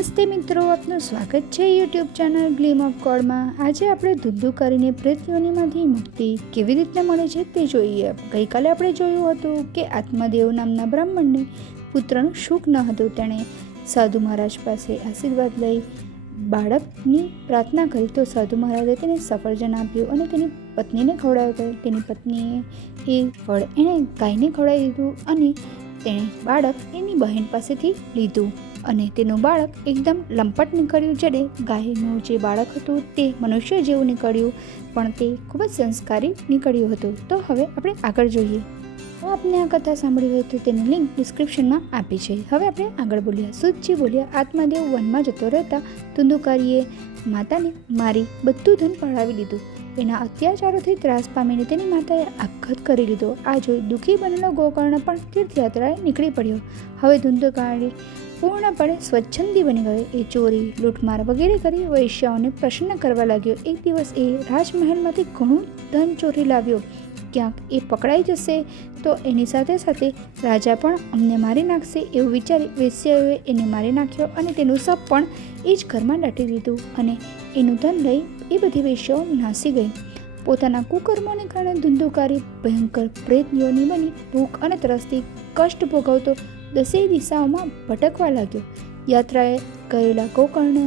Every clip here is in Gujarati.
નમસ્તે મિત્રો, આપનું સ્વાગત છે યુટ્યુબ ચેનલ ગ્લીમ ઓફ ગોડમાં। આજે આપણે ધુંધુકારીને પ્રેત યોનિમાંથી મુક્તિ કેવી રીતે મળે છે તે જોઈએ। ગઈકાલે આપણે જોયું હતું કે આત્મદેવ નામના બ્રાહ્મણને પુત્રનું સુખ ન હતું। તેણે સાધુ મહારાજ પાસે આશીર્વાદ લઈ બાળકની પ્રાર્થના કરી તો સાધુ મહારાજે તેને સફરજન આપ્યું અને તેની પત્નીને ખવડાવ્યું। તેની પત્નીએ એ ફળ એણે ગાયને ખવડાવી દીધું અને તેણે બાળક એની બહેન પાસેથી લીધું અને તેનું બાળક એકદમ લંપટ નીકળ્યું, જ્યારે ગાયનું જે બાળક હતું તે મનુષ્ય જેવું નીકળ્યું, પણ તે ખૂબ જ સંસ્કારી નીકળ્યું હતું। તો હવે આપણે આગળ જોઈએ। તો આપને આ કથા સાંભળી હોય તો તેની લિંક ડિસ્ક્રિપ્શનમાં આપી છે। હવે આપણે આગળ બોલ્યા। સૂતજી બોલ્યા, આત્મદેવ વનમાં જતો રહેતા ધુંધુકારીએ માતાને મારી બધું ધન પડાવી લીધું। એના અત્યાચારોથી ત્રાસ પામીને તેની માતાએ આપઘાત કરી લીધો। આ જોઈ દુઃખી બનેલો ગોકર્ણ પણ તીર્થયાત્રાએ નીકળી પડ્યો। હવે ધુંધુકારી પૂર્ણપણે સ્વચ્છંદી બની ગયો। એ ચોરી, લૂંટમાર વગેરે કરી વૈશ્યાઓને પ્રસન્ન કરવા લાગ્યો। એક દિવસ એ રાજમહેલમાંથી ઘણું ધન ચોરી લાવ્યો। ક્યાંક એ પકડાઈ જશે તો એની સાથે સાથે રાજા પણ અમને મારી નાખશે એવું વિચારી વેશ્યાઓએ એને મારી નાખ્યો અને તેનું શબ પણ એ જ ઘરમાં દાટી દીધું અને એનું ધન લઈ એ બધી વેશ્યાઓ નાસી ગઈ। પોતાના કુકર્મોને કારણે ધુંધુકારી ભયંકર પ્રેત યોનિ બની ભૂખ અને તરસથી કષ્ટ ભોગવતો દસેય દિશાઓમાં ભટકવા લાગ્યો। યાત્રાએ ગયેલા ગોકર્ણે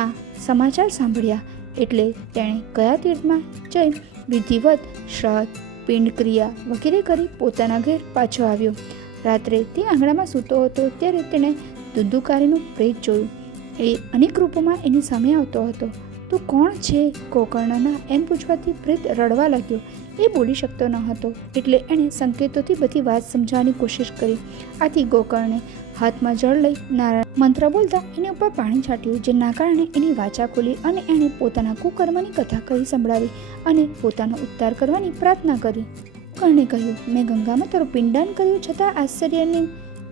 આ સમાચાર સાંભળ્યા એટલે તેણે ગયા તીર્થમાં જઈ વિધિવત શ્રાદ્ધ, પિંડ ક્રિયા વગેરે કરી પોતાના ઘેર પાછો આવ્યો। રાત્રે તે આંગણામાં સૂતો હતો ત્યારે તેણે ધુંધુકારીનું પ્રેત જોયું। એ અનેક રૂપોમાં એની સામે આવતો હતો। તું કોણ છે ગોકર્ણના એમ પૂછવાથી પ્રેત રડવા લાગ્યો। એ બોલી શકતો ન હતો એટલે એણે સંકેતોથી બધી વાત સમજાવવાની કોશિશ કરી। આથી ગોકર્ણે હાથમાં જળ લઈ નારાયણ મંત્ર બોલતા એની ઉપર પાણી છાંટ્યું, જેના કારણે એની વાચા ખુલી અને એણે પોતાના કુકર્મની કથા કહી સંભળાવી અને પોતાનો ઉદ્ધાર કરવાની પ્રાર્થના કરી। ગોકર્ણે કહ્યું, મેં ગંગામાં તારું પિંડદાન કર્યું, છતાં આશ્ચર્યની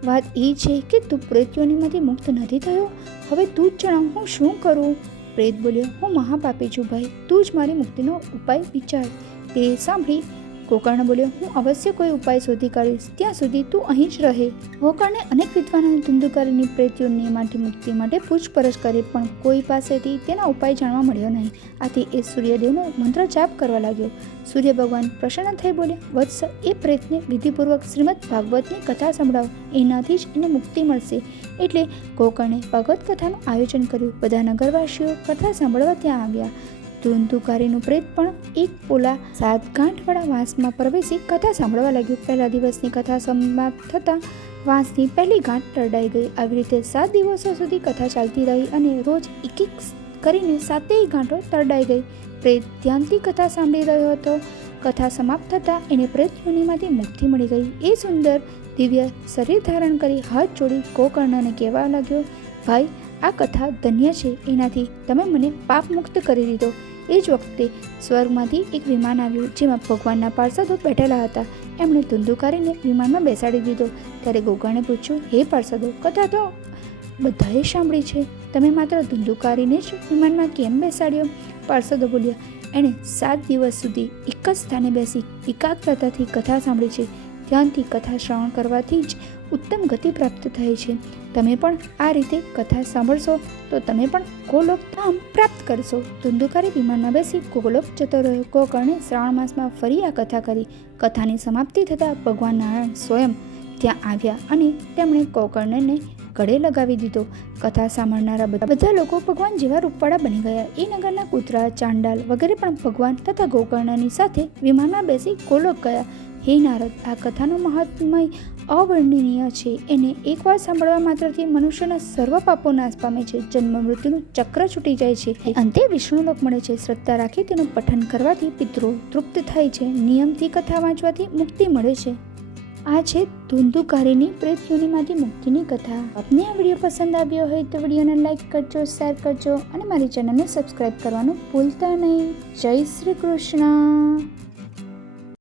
વાત એ છે કે તું પ્રેત યોનિમાંથી મુક્ત નથી થયો। હવે તું જ જણાવ, હું શું કરું? પ્રેત બોલ્યો, હું મહાપાપી છું ભાઈ, તું જ મારી મુક્તિનો ઉપાય વિચાર। તે સાંભળી ગોકર્ણ બોલ્યો, હું અવશ્ય કોઈ ઉપાય શોધી કાઢીશ, ત્યાં સુધી તું અહીં જ રહે। ગોકર્ણે અનેક વિદ્વાનોને ધુંધુકારીની પ્રેત યોનિમાંથી મુક્તિ માટે પૂછપરછ કરી, પણ કોઈ પાસેથી તેના ઉપાય જાણવા મળ્યો નહીં। આથી એ સૂર્યદેવનો મંત્ર જાપ કરવા લાગ્યો। સૂર્ય ભગવાન પ્રસન્ન થઈ બોલ્યા, વત્સ, એ પ્રેતને વિધિપૂર્વક શ્રીમદ ભાગવતની કથા સંભળાવ, એનાથી જ એને મુક્તિ મળશે। એટલે ગોકર્ણે ભાગવત કથાનું આયોજન કર્યું। બધા નગરવાસીઓ કથા સાંભળવા ત્યાં આવ્યા। ધુંધુકારીનું પ્રેત પણ એક પોલા 7 ગાંઠવાળા વાંસમાં પ્રવેશી કથા સાંભળવા લાગ્યું। પહેલા દિવસની કથા સમાપ્ત થતાં વાંસની પહેલી ગાંઠ તરડાઈ ગઈ। આવી રીતે 7 દિવસો સુધી કથા ચાલતી રહી અને રોજ એક એક કરીને 7 ગાંઠો તરડાઈ ગઈ। પ્રેત ધ્યાનથી કથા સાંભળી રહ્યો હતો। કથા સમાપ્ત થતાં એને પ્રેત યોનિમાંથી મુક્તિ મળી ગઈ। એ સુંદર દિવ્ય શરીર ધારણ કરી હાથ જોડી ગોકર્ણને કહેવા લાગ્યો, ભાઈ, આ કથા ધન્ય છે, એનાથી તમે મને પાપ મુક્ત કરી દીધો। એ જ વખતે સ્વર્ગમાંથી એક વિમાન આવ્યું, જેમાં ભગવાનના પાર્ષદો બેઠેલા હતા। એમણે ધુંધુકારીને વિમાનમાં બેસાડી દીધો। ત્યારે ગોકર્ણે પૂછ્યું, હે પાર્ષદો, કથા તો બધાએ સાંભળી છે, તમે માત્ર ધુંધુકારીને જ વિમાનમાં કેમ બેસાડ્યો? પાર્ષદો બોલ્યા, એણે 7 દિવસ સુધી એક જ સ્થાને બેસી એકાગ્રતાથી કથા સાંભળી છે। ધ્યાનથી કથા શ્રવણ કરવાથી જ ઉત્તમ ગતિ પ્રાપ્ત થાય છે। તમે પણ આ રીતે કથા સાંભળશો તો તમે પણ ગોલોક ધામ પ્રાપ્ત કરશો। ધુંધુકારી વિમાનમાં બેસી ગોલોક જતો રહ્યો। ગોકર્ણે શ્રાવણ માસમાં ફરી આ કથા કરી। કથાની સમાપ્તિ થતાં ભગવાન નારાયણ સ્વયં ત્યાં આવ્યા અને તેમણે ગોકર્ણને ગળે લગાવી દીધો। કથા સાંભળનારા બધા લોકો ભગવાન જેવા રૂપવાળા બની ગયા। એ નગરના કૂતરા, ચાંડાલ વગેરે પણ ભગવાન તથા ગોકર્ણની સાથે વિમાનમાં બેસી ગોલોક ગયા। હે નારદ, આ કથાનું મહાત્મય અવર્ણનીય છે। એને એકવાર સાંભળવા માત્રથી મનુષ્યના સર્વ પાપો નાશ પામે છે, જન્મ મૃત્યુનું ચક્ર છૂટી જાય છે, અંતે વિષ્ણુલોક મળે છે। શ્રદ્ધા રાખી તેનું પઠન કરવાથી પિતૃઓ તૃપ્ત થાય છે, નિયમથી કથા વાંચવાથી મુક્તિ મળે છે। આ છે ધુંધુકારીની પ્રેત યોનિમાંથી મુક્તિની કથા। આપને આ વિડીયો પસંદ આવ્યો હોય તો વિડીયોને લાઈક કરજો, શેર કરજો અને મારી ચેનલને સબસ્ક્રાઈબ કરવાનું ભૂલતા નહીં। જય શ્રી કૃષ્ણ।